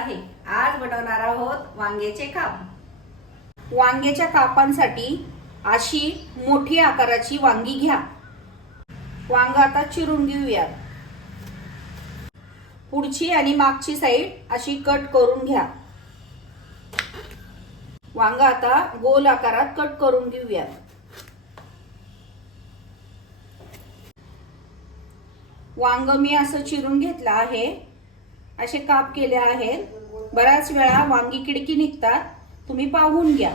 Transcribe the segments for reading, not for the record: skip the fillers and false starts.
आहे। आज बनवणार आहोत वांग्याचे काप। वांग्याच्या कापांसाठी अशी मोठी आकाराची वांगी घ्या। वांग आता चिरून घेऊया। पुढची आणि मागची साइड अशी कट करून घ्या। वांग आता गोल आकारात कट करून घेऊया। वांग मी असं चिरून घेतलं आहे, असे काप केले आहेत। बराच वेळा वांगी किडकी निघतात, तुम्ही पाहून घ्या।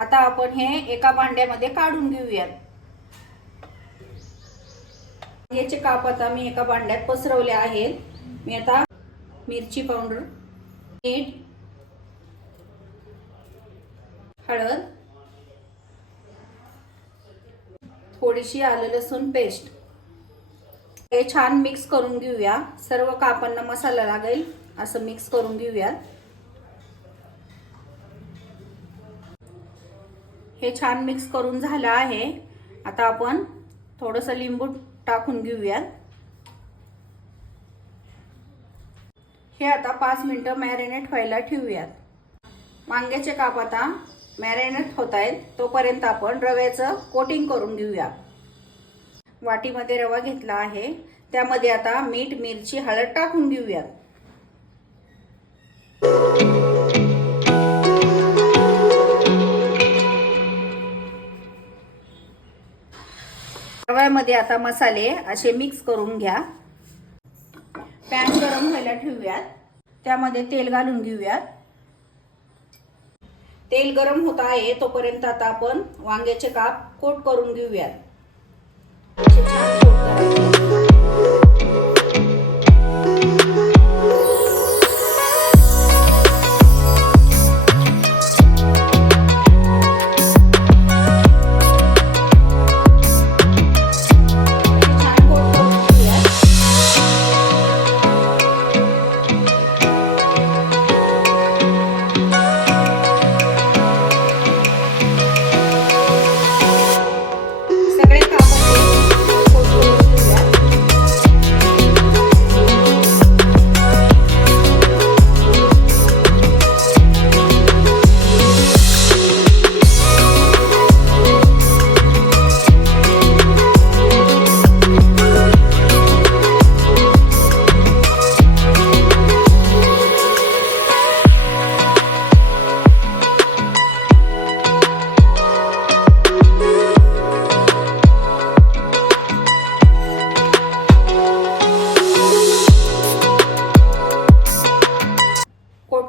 आता आपण हे एका भांड्यामध्ये काढून घेऊयात। वांग्याचे काप आता मी एका भांड्यात पसरवले आहेत। मी आता मिरची पावडर, मीठ, हळद, थोडीशी आलं लसूण पेस्ट हे छान मिक्स करून घेऊया। सर्व कापांना मसाला लागेल असं मिक्स करून घेऊया। हे छान मिक्स करून झालं आहे। आता आपण थोडंसं लिंबू टाकून घेऊया। हे आता 5 मिनिटं मॅरिनेट व्हायला ठेवूयात। वांग्याचे काप आता मॅरिनेट होत आहेत, तोपर्यंत आपण रव्याचं कोटिंग करून घेऊया। वाटीमध्ये रवा घेतला आहे, त्यामध्ये आता मीठ, मिरची, हळद टाकून घेऊया। रव्यामध्ये आता मसाले असे मिक्स करून घ्या। पॅन गरम व्हायला ठेवूयात, त्यामध्ये तेल घालून घेऊयात। तेल गरम होत आहे, तोपर्यंत आता आपण वांग्याचे काप कोट करून घेऊयात।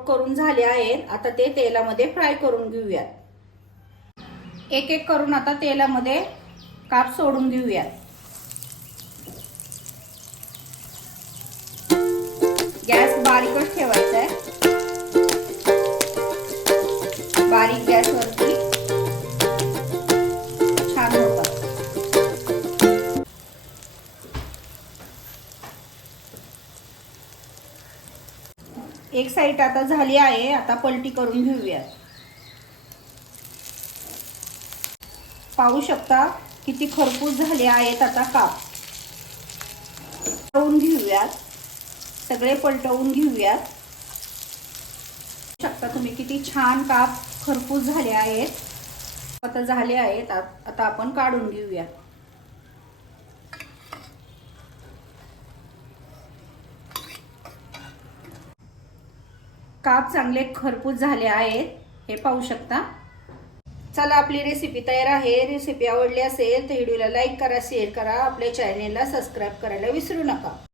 करून झाले आहेत, आता ते तेलामध्ये फ्राय करून घेऊयात। एक एक करून आता तेलामध्ये काप सोडून घेऊयात। गॅस बारीकच ठेवायचा आहे, बारीक गॅसवरती छान होतात। एक साइड आता झाली आहे, आता पलटी करून घेऊया। पाहू शकता किती खरपूस झाले आहेत। आता काप पलटवून घेऊयात, सगळे पलटवून घेऊयात। शकता तुम्ही किती छान काप खरपूस झाले आहेत। आता झाले आहेत, आता आपण काढून घेऊया। काप चांगले खरपूस झाले आहेत, हे पाहू शकता। चला, आपली रेसिपी तयार आहे। रेसिपी आवडली असेल तर व्हिडिओला लाईक करा, शेअर करा, आपल्या चॅनेलला सबस्क्राइब करायला विसरू नका।